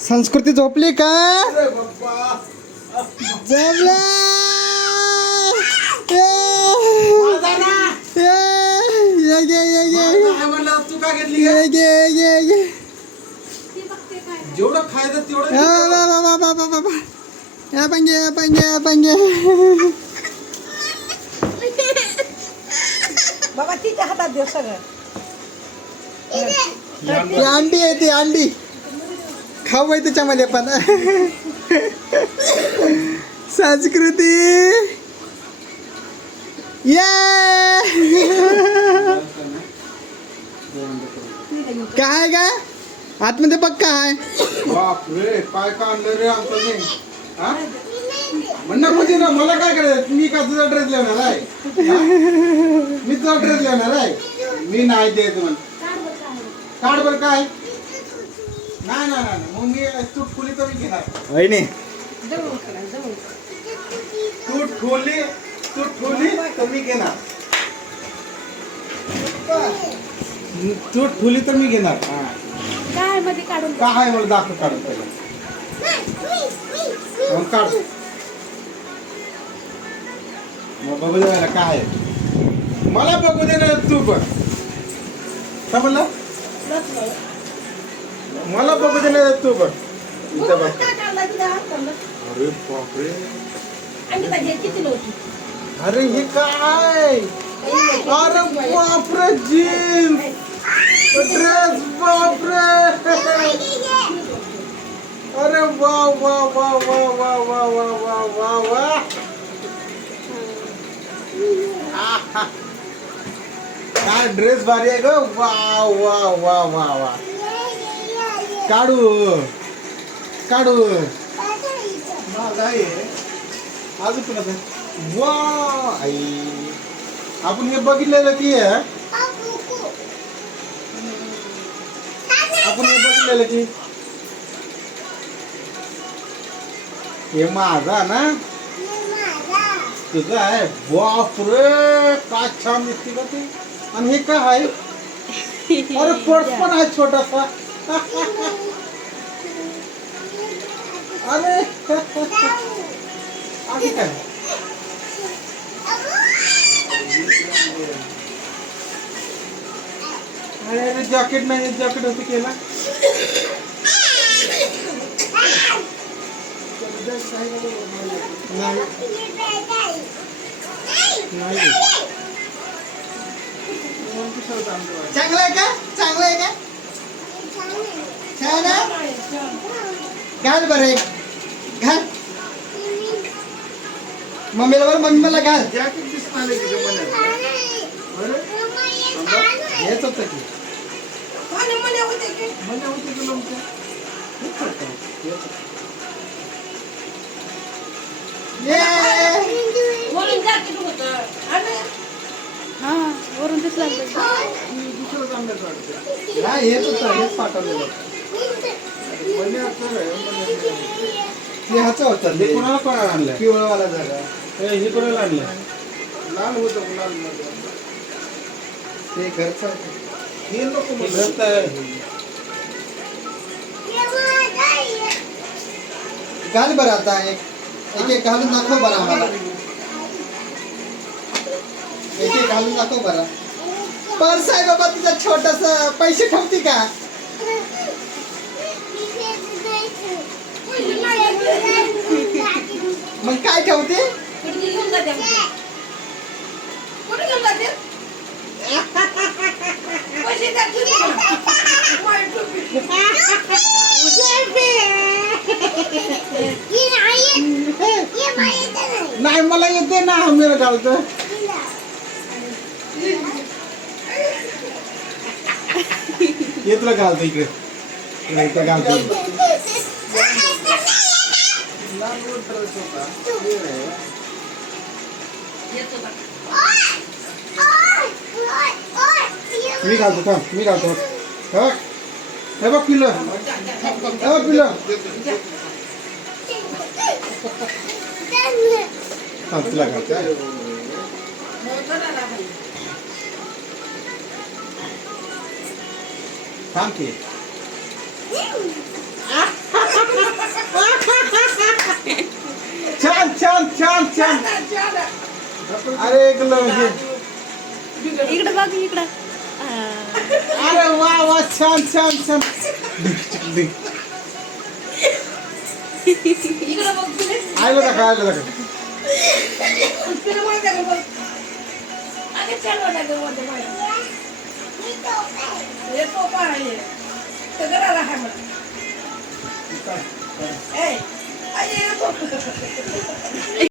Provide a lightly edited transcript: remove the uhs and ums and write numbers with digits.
संस्कृती झोपली का? झोपला. तू का घेतली जेवढं खायचं तेवढं बाबा तिच्या हातात देऊ सगळं. ती अंडी आहे, ती अंडी खाऊ आहे त्याच्यामध्ये पण. संस्कृती ये काय काय आतमध्ये बघ काय. बापरे काय का आणलं रे आमचं मी हा म्हणणार म्हणजे ना मला काय करायचं मी का तुझा ड्रेस लिहणार आहे मी तुझा ड्रेस लिहणार आहे मी नाही देत म्हण काढ बर काय नाही नाही नाही मग मी तूट खोली तर मी घेणार वहिनी तूट खोली तर मी घेणार तूट खोली तर मी घेणार काय मध्ये काढून काय आहे मला दाखव काढून पहिलं मग काढ मग बघू दे मला काय आहे मला बघू दे ना तू पण काय म्हणलं मला बघू दे ना तू पण इथं बघ अरे बापरे अरे हे काय अरे बापरे जीन्स ड्रेस बापरे अरे वा वा वा वा वा वा वा वा वा वा काय ड्रेस भारी आहे ग वा वा वा वा वा काढू काढू आहे अजून कुणाचं वा आई आपण हे बघितलेलं की आपण हे बघितलेलं की हे माझा ना तुझं आहे बापरे काय छान दिसते का ते आणि हे काय आहे अरे पर्स पण आहे छोटासा अरे आणि काय अरे जॅकेट नाही जॅकेट होते केला चांगलं आहे का चांगलं आहे का छान आहे घाल बरं घाल मम्मीला बरं मम्मी मला घाल जॅकेट दिसणार हेच होतं की मने होते की लोमच्या वरून दिसला दुसरंच आंब्याचं वाटतं नाही हेच होतं हेच पाठवलेलं ह्याचं होतं हे कोणाला कोणाला आणलंय पिवळावाला जागा हे कोणाला आणलंय लाल होतं लाल ते घरचं होतं. हे नको घाल बरं आता एक एक घालून दाखव बरं आम्हाला एक एक घालून दाखव बरं पर्स आहे बाबा तुझा छोटासा पैसे ठेवते का मग काय ठेवते नाही मला येते ना मेरा घालतो ये तुला घालतो इकडे इकडे घालतो मी घालतो थांब मी घालतो हे बघ पिलं हे बघ पिलं थांब तुला घालतो थांब की छान छान छान छान अरे एक लव इकडं बघ इकडं अरे वा वा छान छान छान इकडं बघ तुले. आयला दाखव आयला दाखव तुला माहिती आहे का बघ. अगं चल वाटा गं मध्ये बाहेर. हे टोपा आहे. सगळं राहा मला. ए, आई, हे टोपा.